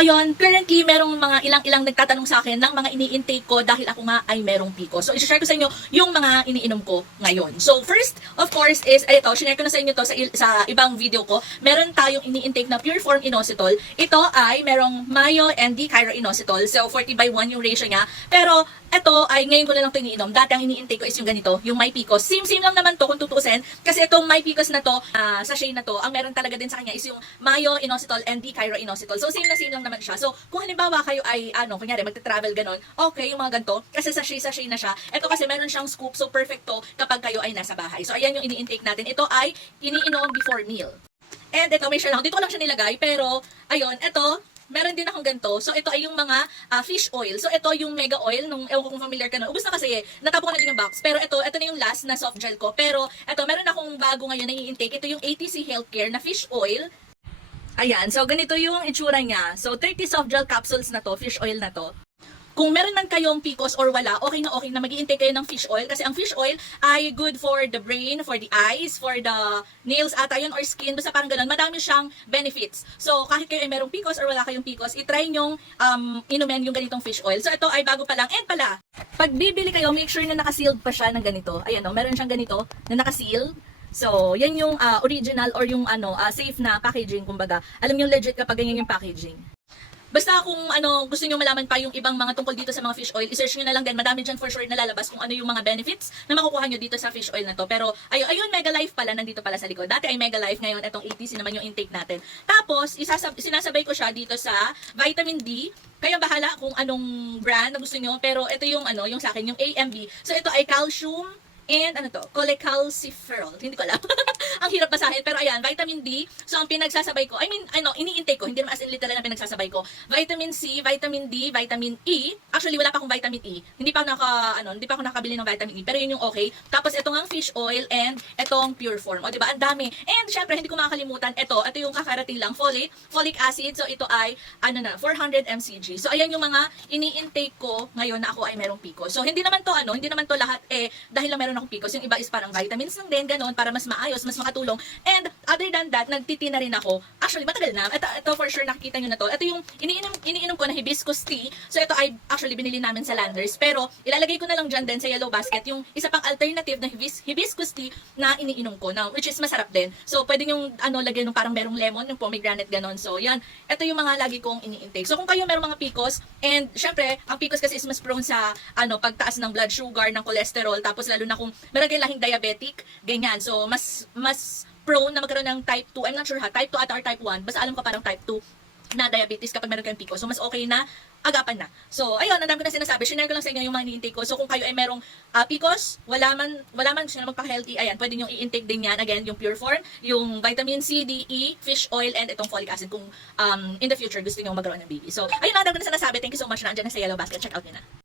ayun, currently merong mga ilang-ilang nagtatanong sa akin ng mga ini-intake ko dahil ako nga ay merong PCOS. So i-share ko sa inyo yung mga iniinom ko ngayon. So first, of course, is ito, share ko na sa inyo to sa ibang video ko. Meron tayong ini-intake na pure form inositol. Ito ay merong mayo and D-chiroinositol. So 40/1 yung ratio niya. Pero ito ay ngayon ko na lang ito iniinom. Dati ang ini-intake ko is yung ganito, yung my PCOS. Same lang naman to kung tutuusin. Kasi itong my PCOS na to, sachet na to, ang meron talaga din sa kanya is yung mayo inositol and D-chiroinositol. So same lang naman siya. So kung halimbawa kayo ay kunyari magte-travel ganon, okay yung mga ganito kasi sachet na siya. Ito kasi meron siyang scoop, so perfect to kapag kayo ay nasa bahay. So ayan yung ini-intake natin. Ito ay iniinom before meal. And ito may share lang. Dito ko lang siya nilagay pero ayun, ito meron din akong ganito. So, ito ay yung mga fish oil. So, ito yung mega oil. Ewan ko kung familiar ka na. Ubus na kasi natapon ko na din yung box. Pero ito na yung last na soft gel ko. Pero, ito, meron akong bago ngayon na i-intake. Ito yung ATC Healthcare na fish oil. Ayan. So, ganito yung itsura niya. So, 30 soft gel capsules na to. Fish oil na to. Kung meron man kayong PCOS or wala, okay na mag-i-intake kayo ng fish oil kasi ang fish oil ay good for the brain, for the eyes, for the nails ata yun or skin, basta parang ganun. Madami siyang benefits. So kahit kayo ay merong PCOS or wala kayong PCOS, i-try nyong inumin yung ganitong fish oil. So ito ay bago pa lang. And pala, pag bibili kayo, make sure na naka-sealed pa siya ng ganito. Ayan o, meron siyang ganito na naka-seal. So, yan yung original or yung safe na packaging, kumbaga. Alam niyo legit kapag ganyan yung packaging. Basta kung gusto niyo malaman pa yung ibang mga tungkol dito sa mga fish oil, i-search niyo na lang din. Madami dyan for sure na lalabas kung ano yung mga benefits na makukuha niyo dito sa fish oil na to. Pero ayun, Mega Life pala, nandito pala sa likod. Dati ay Mega Life, ngayon itong ATC naman yung intake natin. Tapos, sinasabay ko siya dito sa vitamin D. Kaya bahala kung anong brand na gusto niyo. Pero ito yung yung sa akin, yung AMB. So ito ay calcium and cholecalciferol. Hindi ko alam. Ang hirap basahin. Pero ayan, vitamin D. So, ang pinagsasabay ko, ini-intake ko. Hindi naman as in literal na pinagsasabay ko. Vitamin C, vitamin D, vitamin E. Actually, wala pa akong vitamin E. Hindi pa ako nakabili ng vitamin E. Pero yun yung okay. Tapos, itong ang fish oil and itong pure form. O, diba? Ang dami. And, syempre, hindi ko makakalimutan. Ito yung kakarating lang. Folic acid. So, ito ay, 400 mcg. So, ayan yung mga ini-intake ko ngayon na ako ay merong PCOS. So, hindi naman to lahat dahil lang meron akong PCOS. Yung iba is parang vitamins lang din, ganun, para mas maayos, mas makatulong. And other than that, nagtiti na rin ako. Actually, matagal na. Ito for sure, nakikita nyo na to. Ito yung iniinom ko na hibiscus tea. So ito ay actually binili namin sa Landers. Pero ilalagay ko na lang dyan din sa yellow basket yung isa pang alternative na hibiscus tea na iniinom ko. Now, which is masarap din. So pwede yung lagyan ng parang merong lemon, yung pomegranate, ganon. So yan, ito yung mga lagi kong ini-intake. So kung kayo merong mga PCOS, and syempre, ang PCOS kasi is mas prone sa pagtaas ng blood sugar, ng cholesterol, tapos lalo na kung meron kayong lahing diabetic, ganyan. So mas prone na magkaroon ng type 2. I'm not sure type 2 at or type 1. Basta alam ko parang type 2 na diabetes kapag meron kayong PCOS. So mas okay na agapan na. So ayun, ang dami ko na sinasabi. Share ko lang sa inyo yung mga ini-intake ko. So kung kayo ay merong PCOS, wala man gusto nyo magpa-healthy, ayan, pwede nyo i-intake din yan. Again, yung pure form, yung vitamin C, D, E, fish oil, and itong folic acid kung in the future gusto nyo magkaroon ng baby. So ayun, ang dami ko na sinasabi. Thank you so much na andyan na sa yellow basket. Check out nyo na.